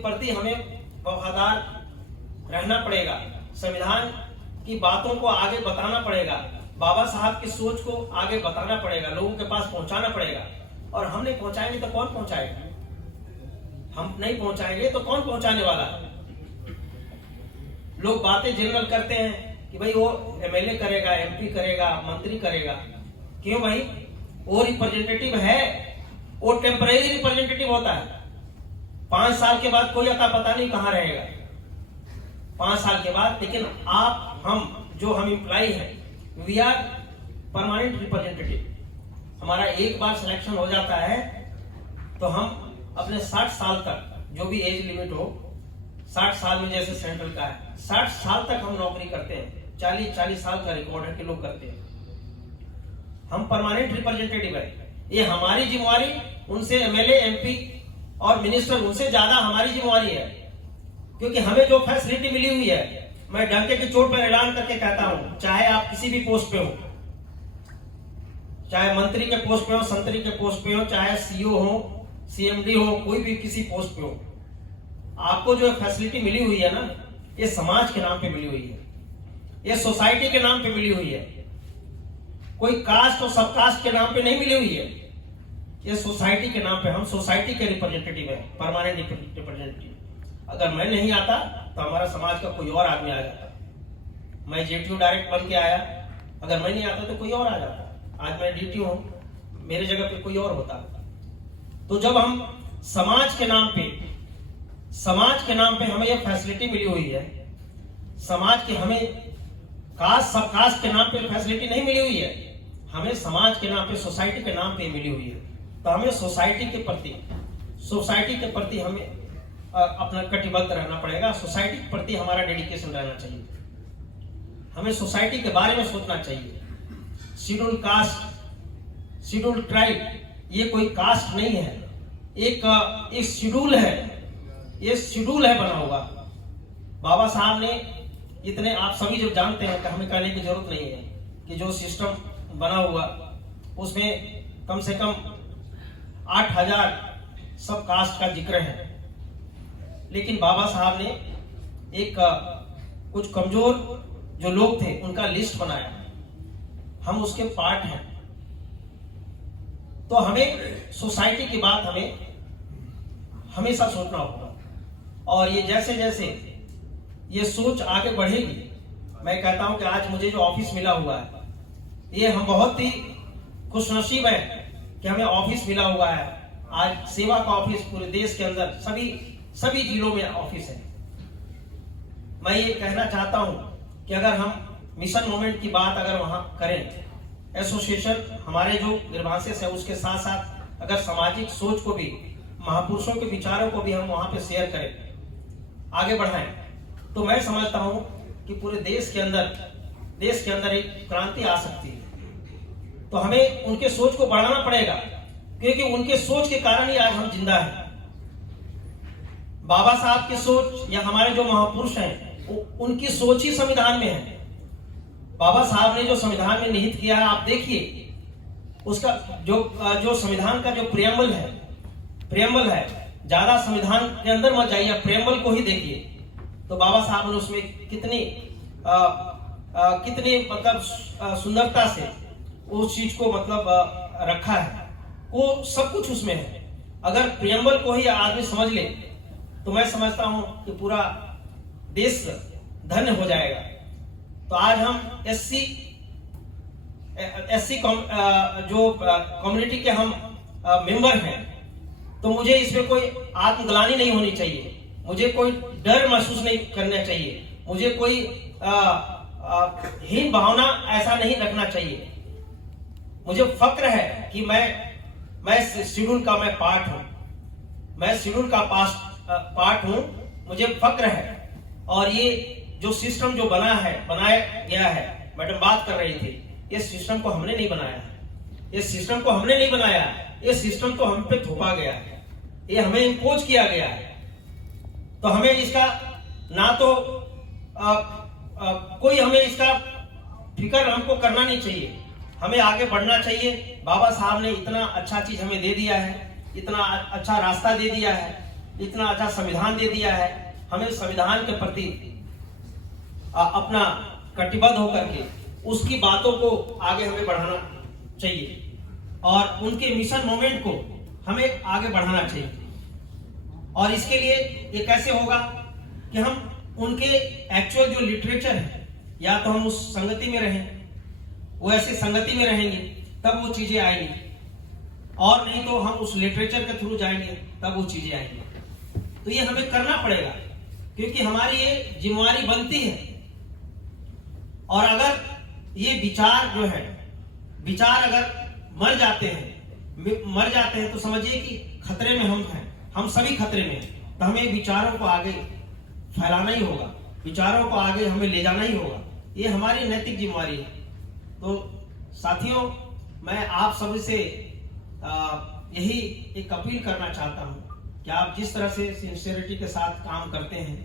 प्रति हमें वफादार रहना पड़ेगा, संविधान की बातों को आगे बताना पड़ेगा, बाबा साहब की सोच को आगे बताना पड़ेगा, लोगों के पास पहुंचाना पड़ेगा। और हम नहीं पहुंचाएंगे तो कौन पहुंचाएगा? हम नहीं पहुंचाएंगे तो कौन पहुंचाने वाला? लोग बातें जनरल करते हैं कि भाई वो एमएलए करेगा, एमपी करेगा, मंत्री करेगा। क्यों भाई? वो रिप्रेजेंटेटिव है, वो टेम्परेरी रिप्रेजेंटेटिव होता है। 5 साल के बाद कोई अता पता नहीं कहां रहेगा 5 साल के बाद। लेकिन आप, हम एम्प्लॉय हैं, वी आर परमानेंट रिप्रेजेंटेटिव। हमारा एक बार सिलेक्शन हो जाता है तो हम अपने 60 साल तक, जो भी एज लिमिट हो, 60 साल में जैसे सेंट्रल का है, 60 साल तक हम नौकरी करते हैं। 40 साल का रिकॉर्ड है कि लोग करते हैं। हम परमानेंट रिप्रेजेंटेटिव है। ये हमारी जिम्मेवारी उनसे, एमएलए, एमपी और मिनिस्टर, उनसे ज्यादा हमारी जिम्मेवारी है। क्योंकि हमें जो फैसिलिटी मिली हुई है, मैं डंके की चोट पर ऐलान करके कहता हूं, चाहे आप किसी भी पोस्ट पे हो, चाहे मंत्री के पोस्ट पे हो, संतरी के पोस्ट पे हो, चाहे सीओ हो, सीएमडी हो, कोई भी किसी पोस्ट पे हो, आपको जो फैसिलिटी मिली हुई है ना, ये समाज के नाम पे मिली हुई है, ये सोसाइटी के नाम पे मिली हुई है। कोई कास्ट और सब कास्ट के नाम पे नहीं मिली हुई है, ये सोसाइटी के नाम पे। हम सोसाइटी के रिप्रेजेंटेटिव है, परमानेंट रिप्रेजेंटेटिव। अगर मैं नहीं आता तो हमारा समाज का कोई और आदमी आ जाता। मैं जेटीयू डायरेक्ट बन के आया, अगर मैं नहीं आता तो कोई और आ जाता। आज मैं डीटीयू हूं, मेरे जगह पे कोई और होता। तो जब हम समाज के नाम पे हमें यह फैसिलिटी मिली हुई है, समाज के, हमें कास्ट सब कास्ट के नाम पे फैसिलिटी नहीं मिली हुई है, हमें समाज के नाम पे, सोसाइटी के नाम पे मिली हुई है। तो हमें सोसाइटी के प्रति हमें अपना कटिबद्ध रहना पड़ेगा। सोसाइटी के प्रति हमारा डेडिकेशन रहना चाहिए। हमें सोसाइटी के बारे में सोचना चाहिए। शेड्यूल कास्ट, शेड्यूल ट्राइब, ये कोई कास्ट नहीं है, एक शेड्यूल है, ये शेड्यूल है बना हुआ। बाबा साहब ने इतने, आप सभी जो जानते हैं कि हमें कहने की जरूरत नहीं है कि जो सिस्टम बना हुआ उसमें कम से कम 8000 सब कास्ट का जिक्र है। लेकिन बाबा साहब ने एक कुछ कमजोर जो लोग थे उनका लिस्ट बनाया, हम उसके पार्ट हैं। तो हमें सोसाइटी की बात हमें हमेशा सोचना होगा। और ये जैसे जैसे ये सोच आगे बढ़ेगी, मैं कहता हूं कि आज मुझे जो ऑफिस मिला हुआ है, ये हम बहुत ही खुशनसीब है कि हमें ऑफिस मिला हुआ है। आज सेवा का ऑफिस पूरे देश के अंदर सभी जिलों में ऑफिस है। मैं ये कहना चाहता हूं कि अगर हम मिशन मोमेंट की बात अगर वहां करें, एसोसिएशन हमारे जो निर्वासित है उसके साथ साथ अगर सामाजिक सोच को भी, महापुरुषों के विचारों को भी हम वहां पे शेयर करें, आगे बढ़ाएं, तो मैं समझता हूं कि पूरे देश के अंदर एक क्रांति आ सकती है। तो हमें उनके सोच को बढ़ाना पड़ेगा, क्योंकि उनके सोच के कारण ही आज हम जिंदा हैं। बाबा साहब की सोच या हमारे जो महापुरुष हैं, उनकी सोच ही संविधान में है। बाबा साहब ने जो संविधान में निहित किया है, आप देखिए उसका जो संविधान का जो प्रियम्बल है, ज्यादा संविधान के अंदर मत जाइए, प्रियम्बल को ही देखिए। तो बाबा साहब ने उसमें कितनी मतलब सुंदरता से उस चीज को मतलब रखा है, वो सब कुछ उसमें है। अगर प्रियम्बल को ही आदमी समझ ले तो मैं समझता हूं कि पूरा देश धन्य हो जाएगा। तो आज हम एससी जो कम्युनिटी के हम मेंबर हैं, तो मुझे इसमें कोई आत्मग्लानि नहीं होनी चाहिए, मुझे कोई डर महसूस नहीं करना चाहिए, मुझे कोई हीन भावना ऐसा नहीं रखना चाहिए। मुझे फक्र है कि मैं शेड्यूल का मैं पार्ट हूं, मैं शेड्यूल का पार्ट हूं, मुझे फक्र है। और ये जो सिस्टम जो बनाया गया है, मैडम बात कर रही थी, ये सिस्टम को हमने नहीं बनाया है, ये सिस्टम को हमने नहीं बनाया, ये सिस्टम तो हम पे थोपा गया है, ये हमें इम्पोज किया गया है। तो हमें इसका ना तो कोई हमें इसका फिक्र हमको करना नहीं चाहिए, हमें आगे बढ़ना चाहिए। बाबा साहब ने इतना अच्छा चीज हमें दे दिया है, इतना अच्छा रास्ता दे दिया है इतना अच्छा संविधान दे दिया है, हमें संविधान के प्रति अपना कटिबद्ध होकर के उसकी बातों को आगे हमें बढ़ाना चाहिए और उनके मिशन मोमेंट को हमें आगे बढ़ाना चाहिए। और इसके लिए ये कैसे होगा कि हम उनके एक्चुअल जो लिटरेचर है, या तो हम उस संगति में रहें, वो ऐसी संगति में रहेंगे तब वो चीजें आएंगी, और नहीं तो हम उस लिटरेचर के थ्रू जाएंगे तब वो चीजें आएंगी। तो ये हमें करना पड़ेगा, क्योंकि हमारी ये जिम्मेवारी बनती है। और अगर ये विचार जो है, विचार अगर मर जाते हैं तो समझिए कि खतरे में हम हैं, हम सभी खतरे में हैं। तो हमें विचारों को आगे फैलाना ही होगा, विचारों को आगे हमें ले जाना ही होगा, ये हमारी नैतिक जिम्मेवारी है। तो साथियों, मैं आप सभी से यही एक अपील करना चाहता हूं कि आप जिस तरह से सिंसियरिटी के साथ काम करते हैं,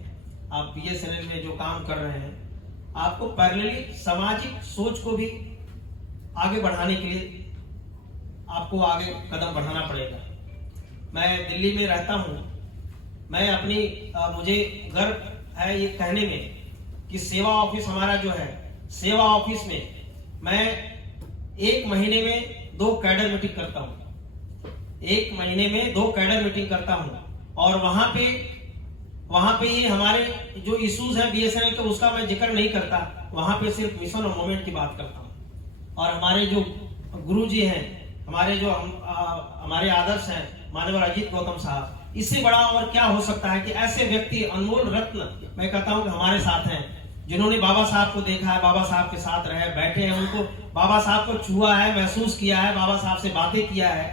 आप BSNL में जो काम कर रहे हैं, आपको पैरेलली सामाजिक सोच को भी आगे बढ़ाने के लिए आपको आगे कदम बढ़ाना पड़ेगा। मैं दिल्ली में रहता हूं, मैं अपनी मुझे गर्व है ये कहने में कि सेवा ऑफिस हमारा जो है, सेवा ऑफिस में मैं 1 महीने में 2 कैडर मीटिंग करता हूं, 1 महीने में 2 कैडर मीटिंग करता हूं। और वहां पे ये हमारे जो इश्यूज हैं BSNL के, उसका मैं जिक्र नहीं करता, वहां पे सिर्फ मिशन और मोमेंट की बात करता हूं। और हमारे जो गुरु जी हैं, हमारे जो हमारे आदर्श हैं, माननीय अजीत गौतम साहब, इससे बड़ा और क्या हो सकता है कि ऐसे व्यक्ति, अनमोल रत्न मैं कहता हूं कि हमारे साथ हैं, जिन्होंने बाबा साहब को देखा है, बाबा साहब के साथ रहे, बैठे हैं, उनको बाबा साहब को छुआ है, महसूस किया है, बाबा साहब से बातें किया है,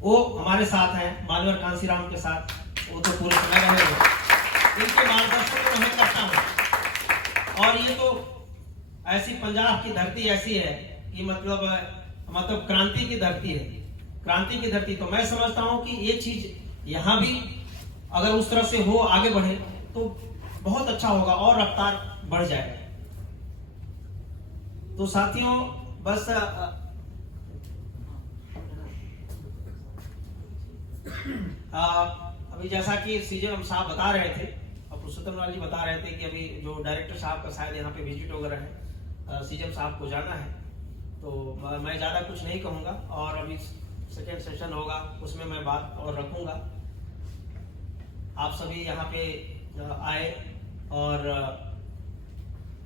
वो हमारे साथ हैं। माननीय कांसीराम के साथ वो तो पूरे समय रहेंगे, इनके मार्गदर्शन में मैं करता हूं। और ये तो ऐसी पंजाब की धरती ऐसी है कि मतलब क्रांति की धरती है, क्रांति की धरती। तो मैं समझता हूं कि ये चीज यहाँ भी अगर उस तरह से हो, आगे बढ़े तो बहुत अच्छा होगा और रफ्तार बढ़ जाएगा। तो साथियों, बस अभी जैसा कि CJM साहब बता रहे थे और पुरुषोत्तम लाल जी बता रहे थे कि अभी जो डायरेक्टर साहब का शायद यहाँ पे विजिट वगैरह है, CJM साहब को जाना है, तो मैं ज़्यादा कुछ नहीं कहूँगा। और अभी सेकेंड सेशन होगा, उसमें मैं बात और रखूँगा। आप सभी यहाँ पे आए और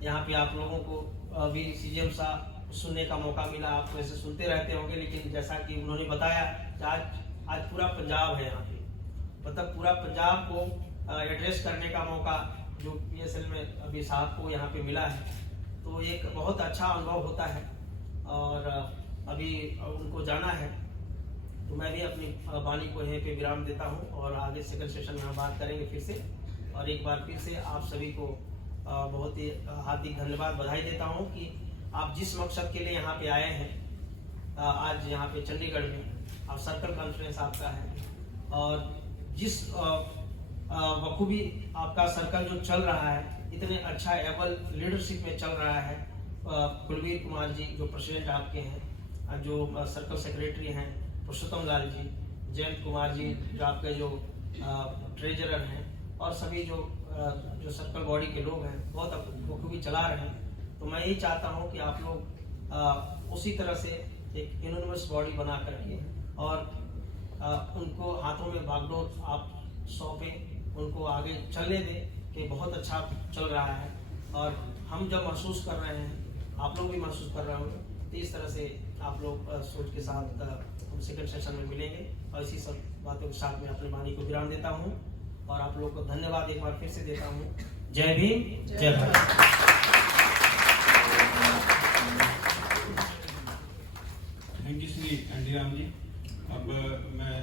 यहाँ पे आप लोगों को अभी CJM साहब सुनने का मौका मिला। आप वैसे सुनते रहते होंगे, लेकिन जैसा कि उन्होंने बताया आज पूरा पंजाब है यहाँ पे, मतलब पूरा पंजाब को एड्रेस करने का मौका जो BSNL में अभी साहब को यहाँ पे मिला है, तो एक बहुत अच्छा अनुभव होता है। और अभी उनको जाना है, तो मैं भी अपनी वाणी को यहीं पे विराम देता हूँ और आगे सेकंड सेशन में हम बात करेंगे फिर से। और एक बार फिर से आप सभी को बहुत ही हार्दिक धन्यवाद, बधाई देता हूँ कि आप जिस मकसद के लिए यहाँ पे आए हैं, आज यहाँ पे चंडीगढ़ में आप सर्कल कॉन्फ्रेंस आपका है, और जिस बखूबी आपका सर्कल जो चल रहा है, इतने अच्छा एबल लीडरशिप में चल रहा है। कुलवीर कुमार जी जो प्रेसिडेंट आपके हैं, जो सर्कल सेक्रेटरी हैं पुरुषोत्तम लाल जी, जयंत कुमार जी जो आपके जो ट्रेजरर हैं, और सभी जो सर्कल बॉडी के लोग हैं, बहुत बखूबी चला रहे हैं। तो मैं यही चाहता हूँ कि आप लोग उसी तरह से एक यूनिवर्स बॉडी बना करके और उनको हाथों में बागडोर आप सौंपें, उनको आगे चलने दें कि बहुत अच्छा चल रहा है। और हम जब महसूस कर रहे हैं, आप लोग भी महसूस कर रहे होंगे, तो इस तरह से आप लोग सोच के साथ हम सेकंड सेशन में मिलेंगे। और इसी सब बातों के साथ मैं अपनी वाणी को विराम देता हूँ और आप लोग को धन्यवाद एक बार फिर से देता हूँ। जय भीम, जय भारत। थैंक यू श्री एंडीराम जी। अब मैं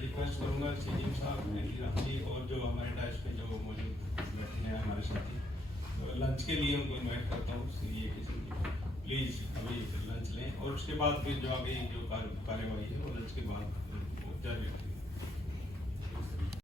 रिक्वेस्ट करूंगा CJM साहब, एंडीराम जी और जो हमारे डाइस पे जो मौजूद बैठे हैं हमारे साथी, तो लंच के लिए उनको इन्वाइट करता हूँ। प्लीज अभी लंच लें और उसके बाद फिर जो आगे जो कार्यवाही है वो लंच के बाद जारी रखें।